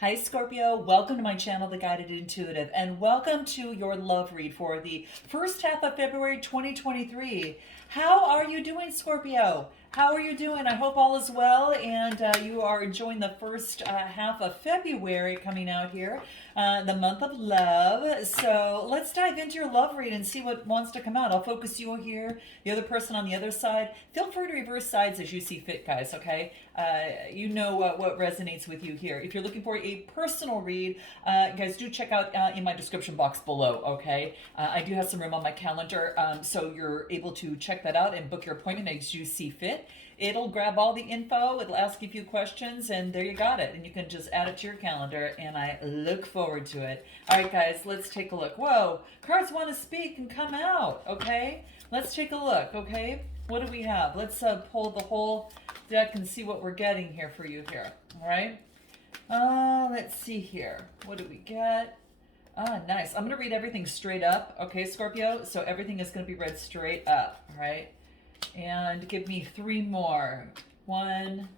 Hi Scorpio, welcome to my channel, The Guided Intuitive, and welcome to your love read for the first half of February 2023. How are you doing, Scorpio? How are you doing? I hope all is well and you are enjoying the first half of February coming out here, the month of love. So let's dive into your love read and see what wants to come out. I'll focus you here, the other person on the other side. Feel free to reverse sides as you see fit, guys, okay? You know what resonates with you here. If you're looking for a personal read, guys, do check out in my description box below, okay? I do have some room on my calendar, so you're able to check that out and book your appointment as you see fit. It'll grab all the info, it'll ask you a few questions, and there you got it. And you can just add it to your calendar, and I look forward to it. All right, guys, let's take a look. Whoa, cards want to speak and come out, okay? Let's take a look, okay? What do we have? Let's pull the whole deck and see what we're getting here for you here, all right? Let's see here. What do we get? Nice. I'm going to read everything straight up, okay, Scorpio? So everything is going to be read straight up, all right? And give me three more. One,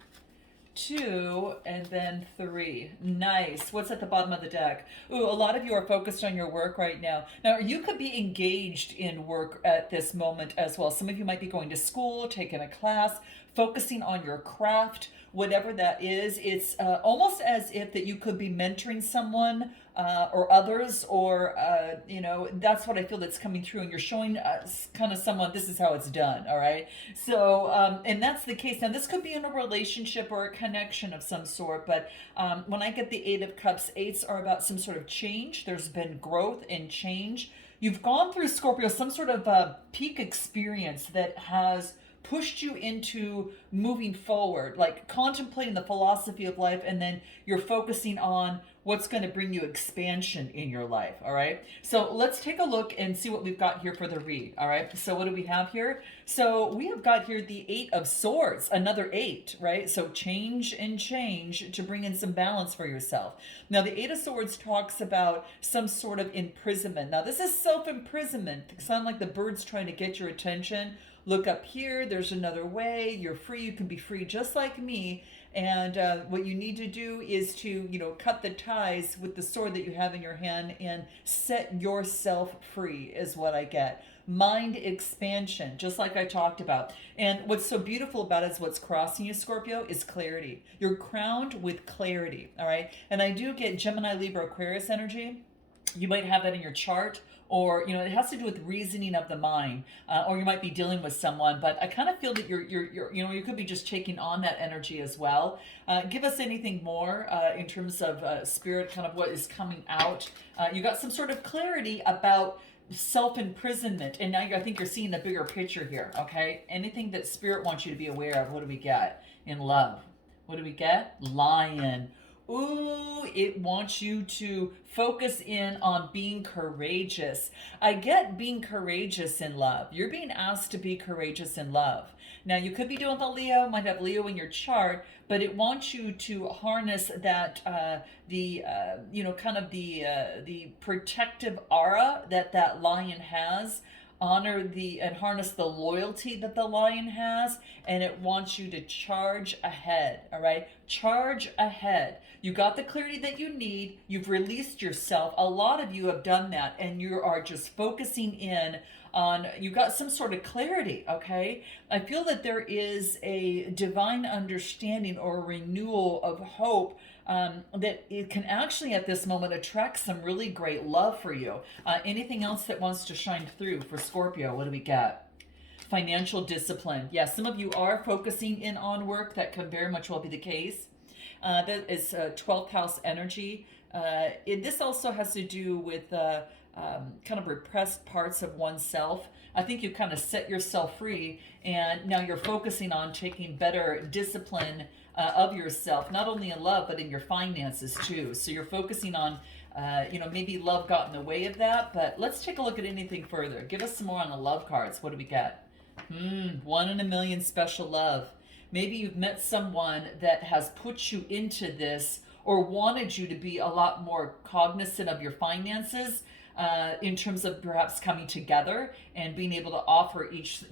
two, and then three. Nice. What's at the bottom of the deck? Ooh, a lot of you are focused on your work right now. Now, you could be engaged in work at this moment as well. Some of you might be going to school, taking a class, focusing on your craft, whatever that is. It's almost as if that you could be mentoring someone or others, or that's what I feel that's coming through, and you're showing kind of someone this is how it's done. All right, so and that's the case. Now this could be in a relationship or a connection of some sort, but when I get the Eight of Cups, eights are about some sort of change. There's been growth and change. You've gone through, Scorpio, some sort of peak experience that has pushed you into moving forward, like contemplating the philosophy of life, and then you're focusing on what's going to bring you expansion in your life. All right, so let's take a look and see what we've got here for the read. All right, so what do we have here? So we have got here the Eight of Swords, another eight, right? So change and change to bring in some balance for yourself. Now the Eight of Swords talks about some sort of imprisonment. Now this is self-imprisonment. It sounds like the bird's trying to get your attention. Look up here, there's another way. You're free, you can be free just like me. And what you need to do is to, cut the ties with the sword that you have in your hand and set yourself free is what I get. Mind expansion, just like I talked about. And what's so beautiful about it is what's crossing you, Scorpio, is clarity. You're crowned with clarity, all right? And I do get Gemini, Libra, Aquarius energy. You might have that in your chart, or it has to do with reasoning of the mind, or you might be dealing with someone. But I kind of feel that you're you could be just taking on that energy as well. Give us anything more in terms of spirit, kind of what is coming out. You got some sort of clarity about self-imprisonment, and now I think you're seeing the bigger picture here. Okay, anything that spirit wants you to be aware of. What do we get in love? What do we get? Lion. Ooh, it wants you to focus in on being courageous. I get being courageous in love. You're being asked to be courageous in love. Now, you could be doing the Leo, might have Leo in your chart, but it wants you to harness that, the protective aura that lion has. Honor and harness the loyalty that the lion has, and it wants you to charge ahead. All right, charge ahead. You got the clarity that you need. You've released yourself. A lot of you have done that, and you are just focusing in on, you got some sort of clarity. Okay, I feel that there is a divine understanding or a renewal of hope, that it can actually at this moment attract some really great love for you. Anything else that wants to shine through for Scorpio? What do we got? Financial discipline. Yeah, some of you are focusing in on work. That could very much well be the case. That is 12th house energy. This also has to do with kind of repressed parts of oneself. I think you kind of set yourself free, and now you're focusing on taking better discipline of yourself, not only in love, but in your finances too. So you're focusing on, maybe love got in the way of that, but let's take a look at anything further. Give us some more on the love cards. What do we get? One in a million special love. Maybe you've met someone that has put you into this or wanted you to be a lot more cognizant of your finances. in terms of perhaps coming together and being able to offer each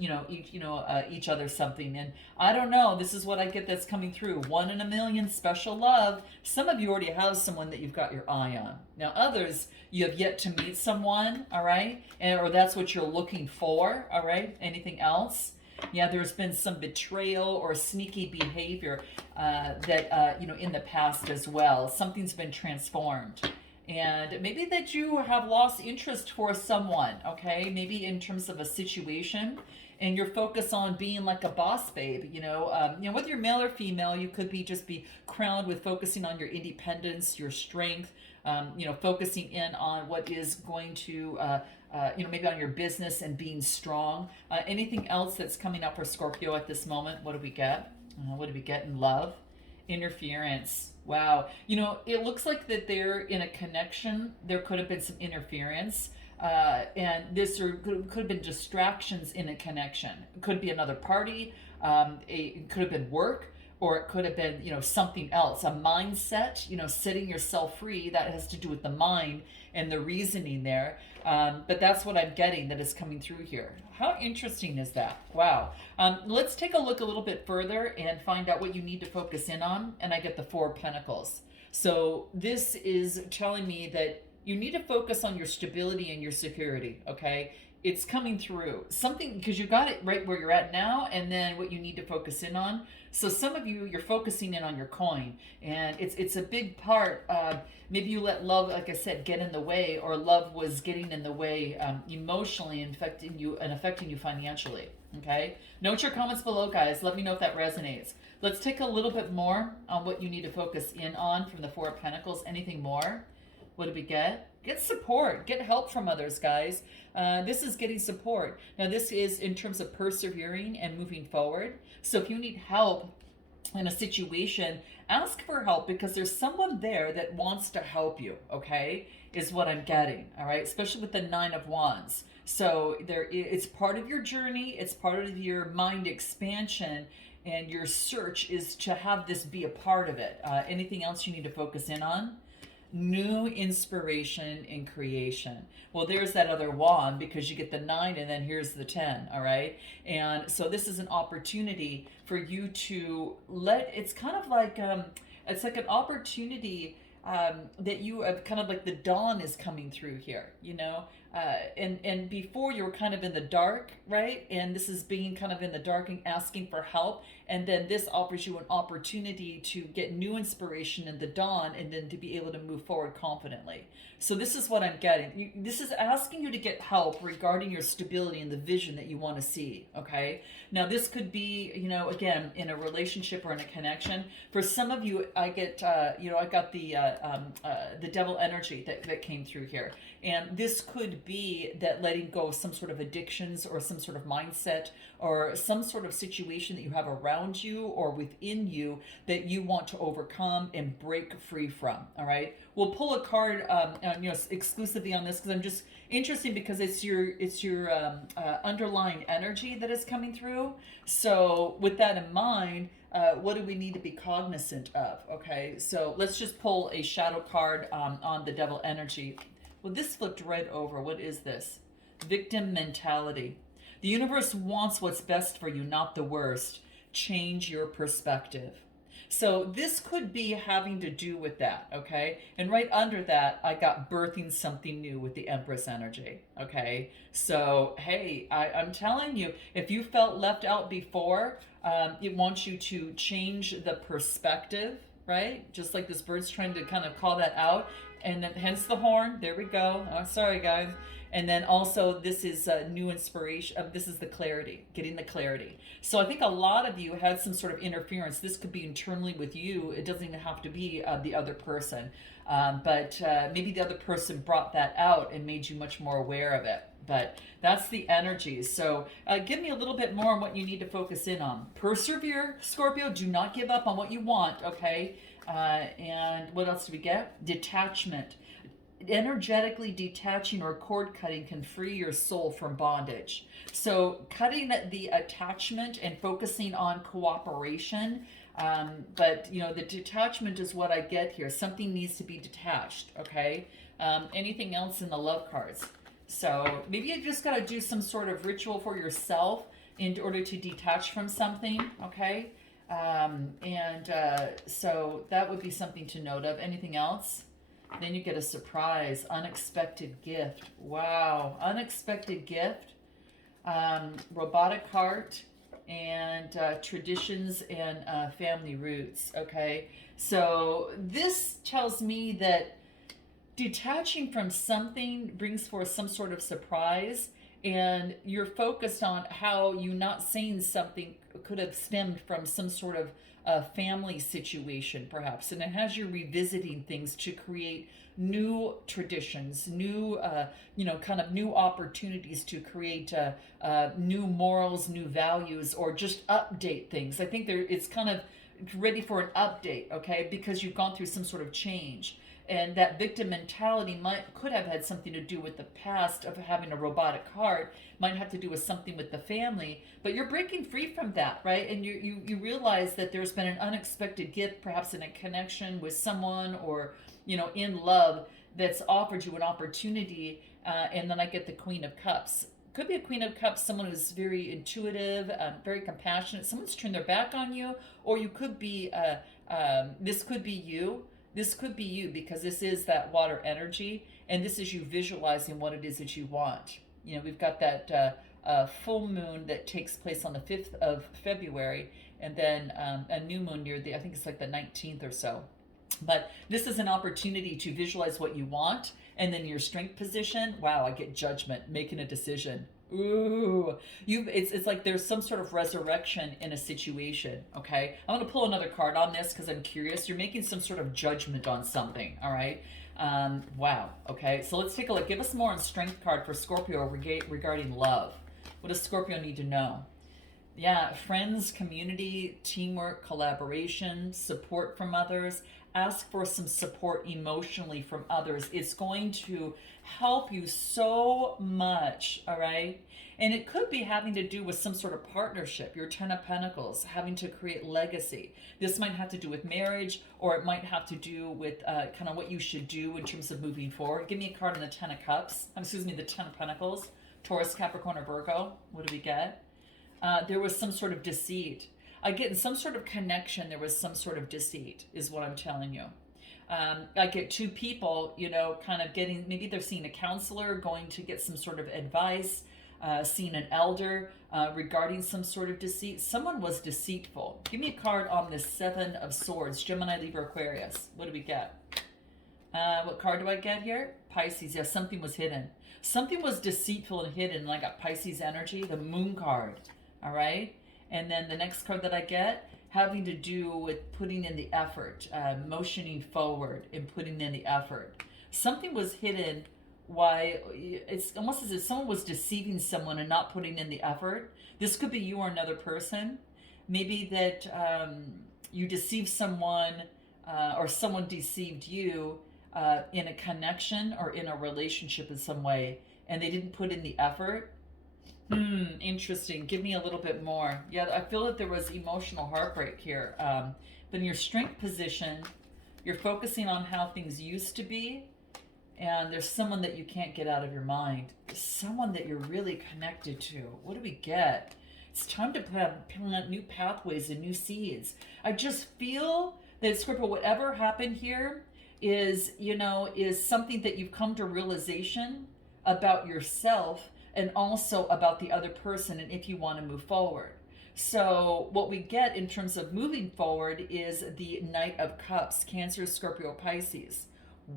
other something. And I don't know, this is what I get that's coming through. 1 in a million, special love. Some of you already have someone that you've got your eye on. Now others, you have yet to meet someone, all right? Or that's what you're looking for, all right? Anything else? Yeah, there's been some betrayal or sneaky behavior that in the past as well. Something's been transformed. And maybe that you have lost interest for someone, okay? Maybe in terms of a situation, and you're focused on being like a boss babe, whether you're male or female, you could be crowned with focusing on your independence, your strength, focusing in on what is going to, maybe on your business and being strong. Anything else that's coming up for Scorpio at this moment? What do we get? What do we get in love? Interference. Wow. It looks like that they're in a connection. There could have been some interference. And this could have been distractions in a connection. It could be another party. It could have been work, or it could have been, something else, a mindset, setting yourself free. That has to do with the mind and the reasoning there. But that's what I'm getting that is coming through here. How interesting is that? Wow. Let's take a look a little bit further and find out what you need to focus in on. And I get the 4 of Pentacles. So this is telling me that you need to focus on your stability and your security, okay? It's coming through. Something, because you got it right where you're at now, and then what you need to focus in on. So some of you, you're focusing in on your coin, and it's a big part. Maybe you let love, like I said, get in the way, or love was getting in the way emotionally, affecting you financially, okay? Note your comments below, guys. Let me know if that resonates. Let's take a little bit more on what you need to focus in on from the 4 of Pentacles. Anything more? What do we get? Get support. Get help from others, guys. This is getting support. Now, this is in terms of persevering and moving forward. So if you need help in a situation, ask for help, because there's someone there that wants to help you, okay, is what I'm getting, all right? Especially with the 9 of Wands. So it's part of your journey. It's part of your mind expansion, and your search is to have this be a part of it. Anything else you need to focus in on? New inspiration and creation. Well, there's that other wand, because you get the 9 and then here's the 10, all right? And so this is an opportunity for you to it's kind of like, it's like an opportunity that you have, kind of like the dawn is coming through here, and before you were kind of in the dark, right? And this is being kind of in the dark and asking for help. And then this offers you an opportunity to get new inspiration in the dawn, and then to be able to move forward confidently. So this is what I'm getting. This is asking you to get help regarding your stability and the vision that you want to see, okay? Now, this could be, again, in a relationship or in a connection. For some of you, I get, I got the devil energy that came through here. And this could be that letting go of some sort of addictions, or some sort of mindset, or some sort of situation that you have around you or within you that you want to overcome and break free from, all right? We'll pull a card, exclusively on this, because I'm just interested, because it's your underlying energy that is coming through. So with that in mind, what do we need to be cognizant of? Okay, so let's just pull a shadow card on the devil energy. Well, this flipped right over. What is this? Victim mentality. The universe wants what's best for you, not the worst. Change your perspective. So this could be having to do with that, okay? And right under that, I got birthing something new with the Empress energy, okay? So, hey, I'm telling you, if you felt left out before, it wants you to change the perspective, right? Just like this bird's trying to kind of call that out. And then hence the horn. There we go. Oh, sorry, guys. And then also this is new inspiration. This is the clarity, getting the clarity. So I think a lot of you had some sort of interference. This could be internally with you. It doesn't even have to be the other person. But maybe the other person brought that out and made you much more aware of it. But that's the energy. So give me a little bit more on what you need to focus in on. Persevere, Scorpio. Do not give up on what you want, okay? And what else do we get? Detachment. Energetically detaching or cord cutting can free your soul from bondage. So cutting the attachment and focusing on cooperation But the detachment is what I get here. Something needs to be detached. Okay. Anything else in the love cards? So maybe you just got to do some sort of ritual for yourself in order to detach from something. Okay. So that would be something to note of. Anything else? Then you get a surprise, unexpected gift. Wow, unexpected gift. Robotic heart and traditions and family roots. Okay, so this tells me that detaching from something brings forth some sort of surprise, and you're focused on how you not saying something could have stemmed from some sort of family situation, perhaps, and it has you revisiting things to create new traditions, new kind of new opportunities to create new morals, new values, or just update things. I think it's kind of ready for an update, okay, because you've gone through some sort of change. And that victim mentality could have had something to do with the past of having a robotic heart, might have to do with something with the family, but you're breaking free from that, right? And you realize that there's been an unexpected gift, perhaps in a connection with someone, or in love, that's offered you an opportunity. And then I get the Queen of Cups. Could be a Queen of Cups, someone who's very intuitive, very compassionate. Someone's turned their back on you, or you could be this could be you. This could be you, because this is that water energy, and this is you visualizing what it is that you want. We've got that full moon that takes place on the 5th of February, and then a new moon near I think it's like the 19th or so. But this is an opportunity to visualize what you want, and then your strength position. Wow, I get judgment, making a decision. Ooh, it's like there's some sort of resurrection in a situation. Okay, I'm gonna pull another card on this because I'm curious. You're making some sort of judgment on something. All right. Wow. Okay, so let's take a look. Give us more on strength card for Scorpio regarding love. What does Scorpio need to know? Yeah, friends, community, teamwork, collaboration, support from others. Ask for some support emotionally from others. It's going to help you so much, all right? And it could be having to do with some sort of partnership, your Ten of Pentacles, having to create legacy. This might have to do with marriage, or it might have to do with kind of what you should do in terms of moving forward. Give me a card in the Ten of Cups. Excuse me, the Ten of Pentacles. Taurus, Capricorn, or Virgo. What do we get? There was some sort of deceit. I get in some sort of connection, there was some sort of deceit, is what I'm telling you. I get two people, kind of getting, maybe they're seeing a counselor, going to get some sort of advice, seeing an elder regarding some sort of deceit. Someone was deceitful. Give me a card on the Seven of Swords, Gemini, Libra, Aquarius. What do we get? What card do I get here? Pisces. Yes, something was hidden. Something was deceitful and hidden, and I got Pisces energy, the Moon card. All right. And then the next card that I get, having to do with putting in the effort, motioning forward and putting in the effort. Something was hidden. Why? It's almost as if someone was deceiving someone and not putting in the effort. This could be you or another person. Maybe that you deceived someone or someone deceived you in a connection or in a relationship in some way, and they didn't put in the effort. Interesting. Give me a little bit more. Yeah, I feel that there was emotional heartbreak here. But in your strength position, you're focusing on how things used to be, and there's someone that you can't get out of your mind. Someone that you're really connected to. What do we get? It's time to plant new pathways and new seeds. I just feel that, Scorpio, whatever happened here is something that you've come to realization about yourself, and also about the other person, and if you want to move forward. So what we get in terms of moving forward is the Knight of Cups, Cancer, Scorpio, Pisces.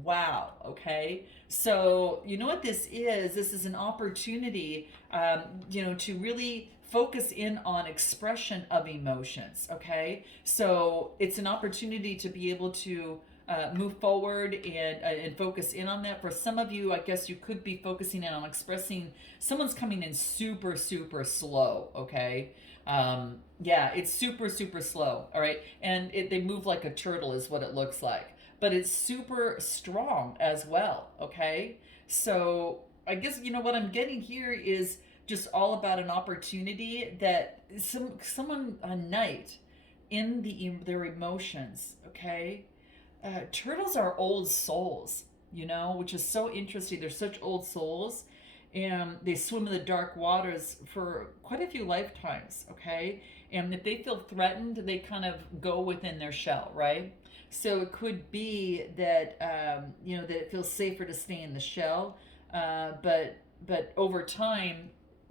Wow. Okay. So you know what this is? This is an opportunity, to really focus in on expression of emotions. Okay. So it's an opportunity to be able to move forward and focus in on that. For some of you, I guess you could be focusing in on expressing. Someone's coming in super, super slow. Okay. Yeah, it's super, super slow. All right. And they move like a turtle is what it looks like, but it's super strong as well. Okay. So I guess, what I'm getting here is just all about an opportunity that a knight in their emotions. Okay, turtles are old souls, which is so interesting. They're such old souls, and they swim in the dark waters for quite a few lifetimes. Okay, and if they feel threatened, they kind of go within their shell, right? So it could be that that it feels safer to stay in the shell, but over time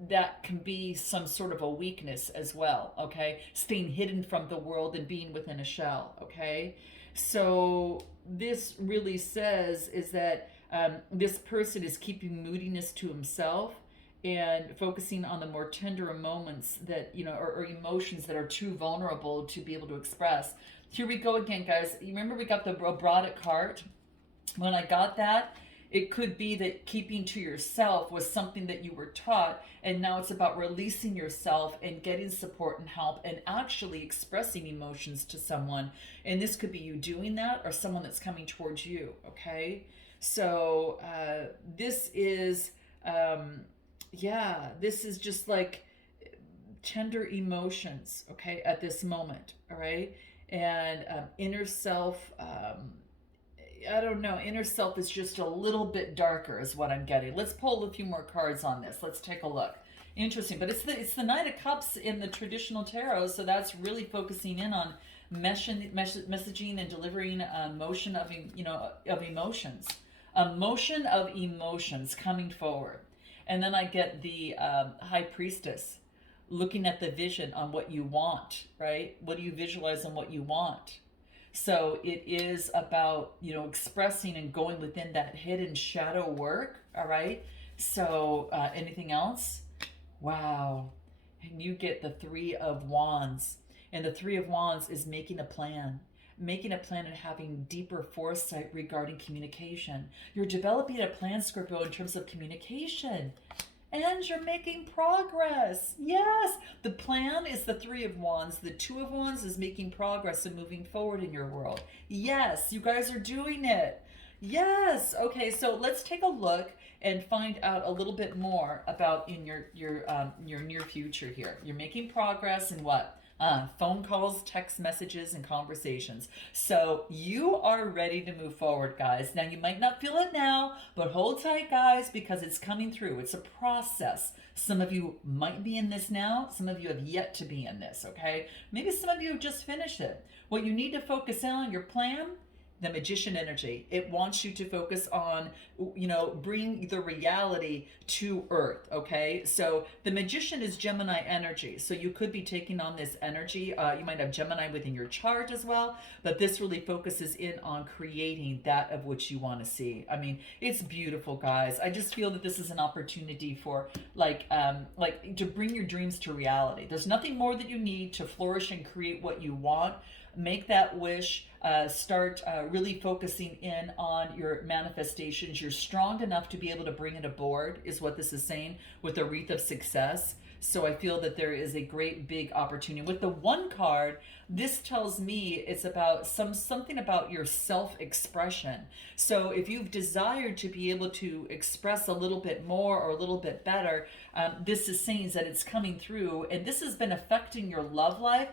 that can be some sort of a weakness as well. Okay, staying hidden from the world and being within a shell. Okay, so this really says is that this person is keeping moodiness to himself and focusing on the more tender moments that or emotions that are too vulnerable to be able to express. Here we go again, guys. You remember we got the robotic cart? When I got that, it could be that keeping to yourself was something that you were taught, and now it's about releasing yourself and getting support and help and actually expressing emotions to someone. And this could be you doing that or someone that's coming towards you. Okay, so this is this is just like tender emotions. Okay, at this moment. All right, and inner self. I don't know. Inner self is just a little bit darker, is what I'm getting. Let's pull a few more cards on this. Let's take a look. Interesting, but it's the Knight of Cups in the traditional tarot, so that's really focusing in on messaging and delivering a motion of emotions, a motion of emotions coming forward, and then I get the High Priestess looking at the vision on what you want. Right? What do you visualize on what you want? So it is about, expressing and going within that hidden shadow work. All right. So anything else? Wow. And you get the Three of Wands. And the Three of Wands is making a plan and having deeper foresight regarding communication. You're developing a plan, Scorpio, in terms of communication. And you're making progress. Yes. The plan is the Three of Wands. The Two of Wands is making progress and moving forward in your world. Yes, you guys are doing it. Yes. Okay, so let's take a look and find out a little bit more about in your near future here. You're making progress in what? Phone calls, text messages, and conversations. So you are ready to move forward, guys. Now, you might not feel it now, but hold tight, guys, because it's coming through. It's a process. Some of you might be in this now. Some of you have yet to be in this, okay? Maybe some of you have just finished it. What you need to focus on, your plan, the Magician energy. It wants you to focus on, bring the reality to Earth, okay? So the Magician is Gemini energy. So you could be taking on this energy. You might have Gemini within your chart as well, but this really focuses in on creating that of which you want to see. I mean, it's beautiful, guys. I just feel that this is an opportunity for like to bring your dreams to reality. There's nothing more that you need to flourish and create what you want. Make that wish. Start really focusing in on your manifestations. You're strong enough to be able to bring it aboard, is what this is saying, with a wreath of success. So I feel that there is a great big opportunity. With the One card, this tells me it's about something about your self-expression. So if you've desired to be able to express a little bit more or a little bit better, this is saying that it's coming through, and this has been affecting your love life.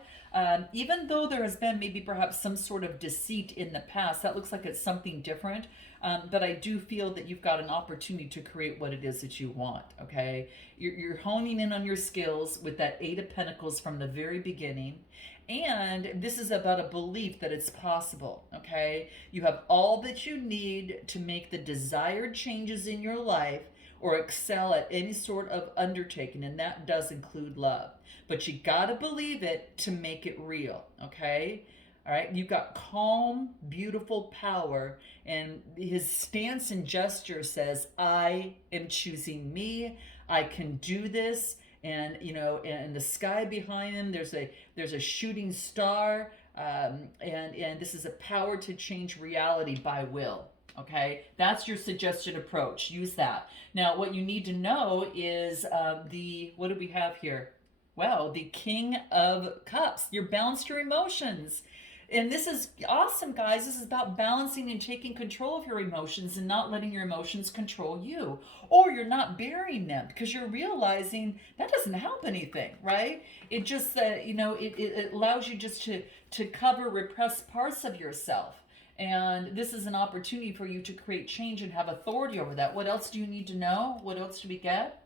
Even though there has been maybe perhaps some sort of deceit in the past, that looks like it's something different. But I do feel that you've got an opportunity to create what it is that you want, okay? You're honing in on your skills with that Eight of Pentacles from the very beginning. And this is about a belief that it's possible, okay? You have all that you need to make the desired changes in your life or excel at any sort of undertaking, and that does include love. But you gotta believe it to make it real, okay? All right, you've got calm, beautiful power, and his stance and gesture says, I am choosing me, I can do this. And and the sky behind him, there's a shooting star, and this is a power to change reality by will. Okay, that's your suggested approach. Use that. Now, what you need to know is what do we have here? Well, the King of Cups. You're balanced your emotions. And this is awesome, guys. This is about balancing and taking control of your emotions and not letting your emotions control you. Or you're not burying them because you're realizing that doesn't help anything, right? It just, it allows you just to cover repressed parts of yourself. And this is an opportunity for you to create change and have authority over that. What else do you need to know? What else do we get?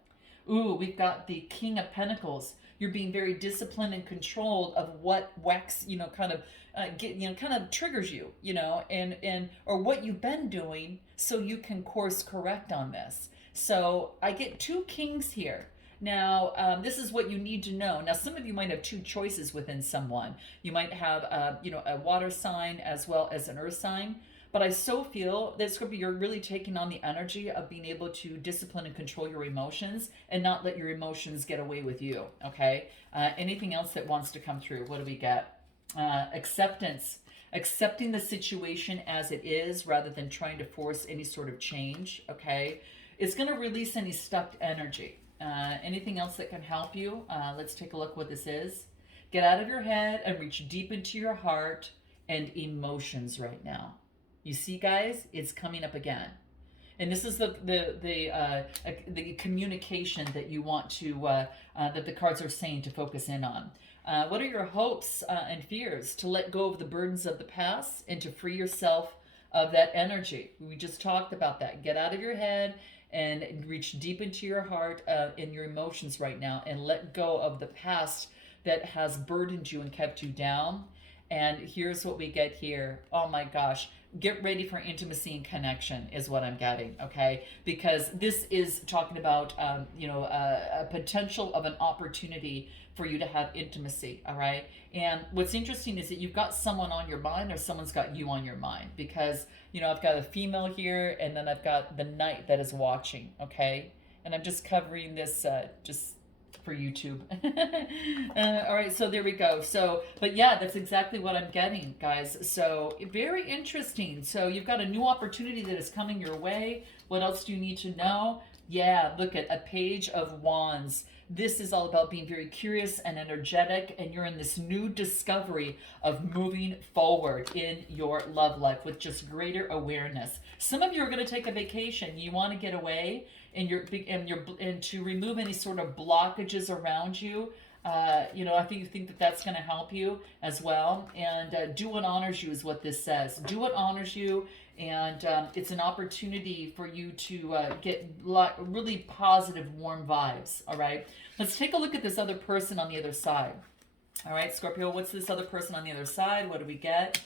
Ooh, we've got the King of Pentacles. You're being very disciplined and controlled of what wax, kind of triggers you, and or what you've been doing, so you can course correct on this. So I get two kings here. Now, this is what you need to know. Now, some of you might have two choices within someone. You might have, a water sign as well as an earth sign. But I so feel that Scorpio, you're really taking on the energy of being able to discipline and control your emotions and not let your emotions get away with you, okay? Anything else that wants to come through? What do we get? Acceptance. Accepting the situation as it is rather than trying to force any sort of change, okay? It's going to release any stuck energy. Anything else that can help you? Let's take a look what this is. Get out of your head and reach deep into your heart and emotions right now. You see, guys, it's coming up again. And this is the communication that you want to, that the cards are saying to focus in on. What are your hopes and fears? To let go of the burdens of the past and to free yourself of that energy. We just talked about that. Get out of your head and reach deep into your heart and your emotions right now and let go of the past that has burdened you and kept you down. And here's what we get here. Oh my gosh. Get ready for intimacy and connection is what I'm getting, okay? Because this is talking about, a potential of an opportunity for you to have intimacy, all right? And what's interesting is that you've got someone on your mind or someone's got you on your mind because, I've got a female here and then I've got the knight that is watching, okay? And I'm just covering this just for YouTube. All right, so there we go. So, but yeah, that's exactly what I'm getting, guys. So very interesting. So you've got a new opportunity that is coming your way. What else do you need to know? Yeah, look at a page of wands. This is all about being very curious and energetic, and you're in this new discovery of moving forward in your love life with just greater awareness. Some of you are going to take a vacation. You want to get away and to remove any sort of blockages around you. I think that that's going to help you as well. And do what honors you is what this says. Do what honors you, and it's an opportunity for you to get really positive, warm vibes. All right, let's take a look at this other person on the other side. All right, Scorpio, what's this other person on the other side? What do we get?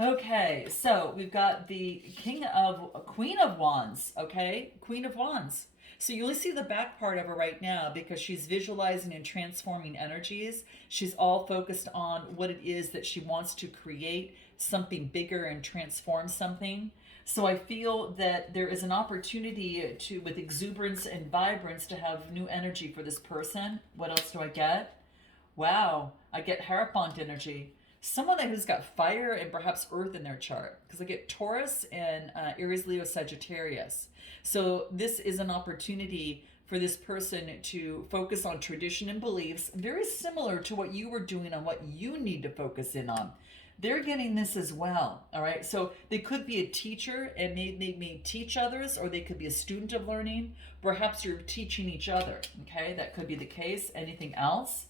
Okay, so we've got the Queen of Wands, okay? Queen of Wands. So you only see the back part of her right now because she's visualizing and transforming energies. She's all focused on what it is that she wants to create, something bigger and transform something. So I feel that there is an opportunity to, with exuberance and vibrance, to have new energy for this person. What else do I get? Wow, I get Hierophant energy. Someone who's got fire and perhaps earth in their chart, because I get Taurus and Aries, Leo, Sagittarius. So this is an opportunity for this person to focus on tradition and beliefs, very similar to what you were doing on what you need to focus in on. They're getting this as well, all right? So they could be a teacher and may teach others, or they could be a student of learning. Perhaps you're teaching each other, okay? That could be the case. Anything else?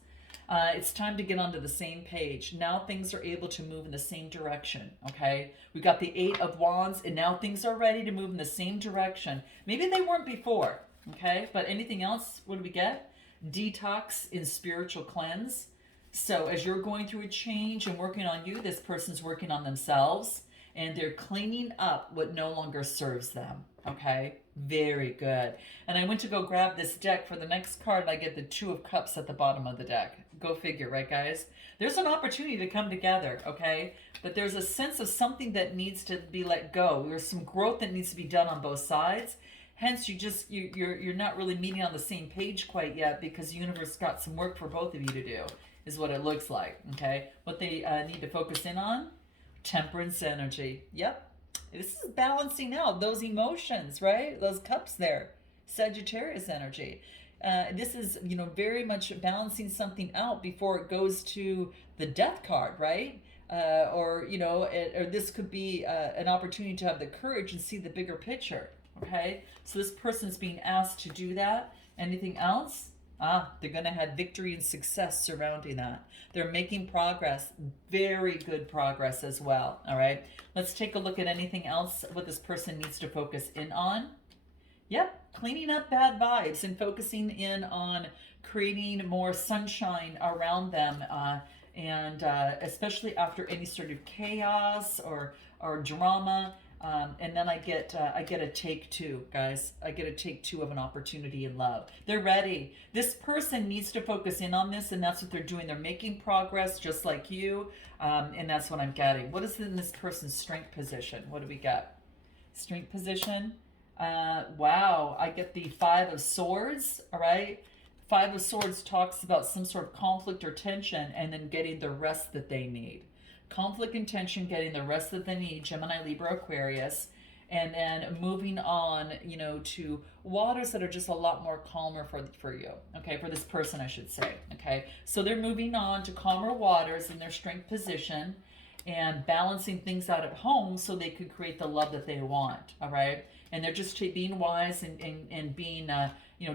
It's time to get onto the same page. Now things are able to move in the same direction, okay? We got the Eight of Wands, and now things are ready to move in the same direction. Maybe they weren't before, okay? But anything else, what do we get? Detox in spiritual cleanse. So as you're going through a change and working on you, this person's working on themselves, and they're cleaning up what no longer serves them, okay? Very good. And I went to go grab this deck for the next card, and I get the Two of Cups at the bottom of the deck. Go figure, right, guys? There's an opportunity to come together, okay? But there's a sense of something that needs to be let go. There's some growth that needs to be done on both sides. Hence, you're not really meeting on the same page quite yet because the universe got some work for both of you to do, is what it looks like, okay? What they need to focus in on? Temperance energy. Yep. This is balancing out those emotions, right? Those cups there. Sagittarius energy. This is, very much balancing something out before it goes to the death card, right? or or this could be an opportunity to have the courage and see the bigger picture. Okay, so this person's being asked to do that. Anything else? They're going to have victory and success surrounding that. They're making progress, very good progress as well. All right, let's take a look at anything else what this person needs to focus in on. Yep, cleaning up bad vibes and focusing in on creating more sunshine around them, and especially after any sort of chaos or drama. And then I get a take two, guys. I get a take two of an opportunity in love. They're ready. This person needs to focus in on this, and that's what they're doing. They're making progress just like you, and that's what I'm getting. What is in this person's strength position? What do we got? Strength position. Wow, I get the Five of Swords. All right. Five of Swords talks about some sort of conflict or tension and then getting the rest that they need. Conflict and tension, getting the rest that they need, Gemini, Libra, Aquarius, and then moving on, to waters that are just a lot more calmer for you, okay, for this person, I should say, okay? So they're moving on to calmer waters in their strength position and balancing things out at home so they could create the love that they want, all right? And they're just being wise and being,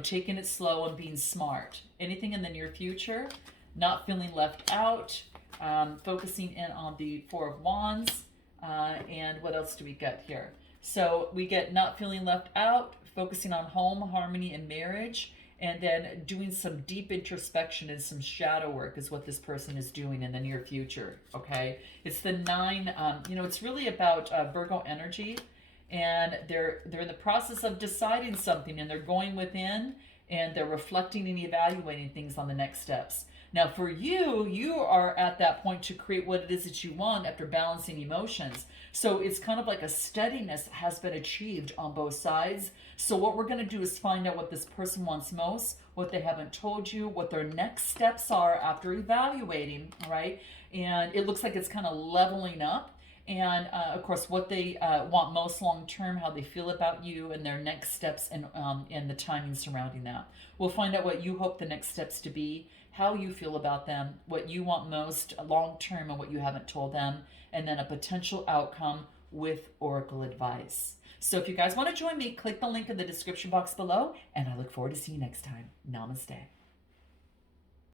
taking it slow and being smart. Anything in the near future, not feeling left out, focusing in on the Four of Wands, and what else do we get here? So we get not feeling left out, focusing on home, harmony, and marriage, and then doing some deep introspection and some shadow work is what this person is doing in the near future, okay? It's the nine, it's really about Virgo energy, and they're in the process of deciding something, and they're going within, and they're reflecting and evaluating things on the next steps. Now for you are at that point to create what it is that you want after balancing emotions. So it's kind of like a steadiness has been achieved on both sides. So what we're going to do is find out what this person wants most, what they haven't told you, what their next steps are after evaluating, all right? And it looks like it's kind of leveling up. And of course, what they want most long term, how they feel about you, and their next steps, and the timing surrounding that. We'll find out what you hope the next steps to be, how you feel about them, what you want most long term, and what you haven't told them, and then a potential outcome with oracle advice. So if you guys want to join me, click the link in the description box below, and I look forward to seeing you next time. Namaste.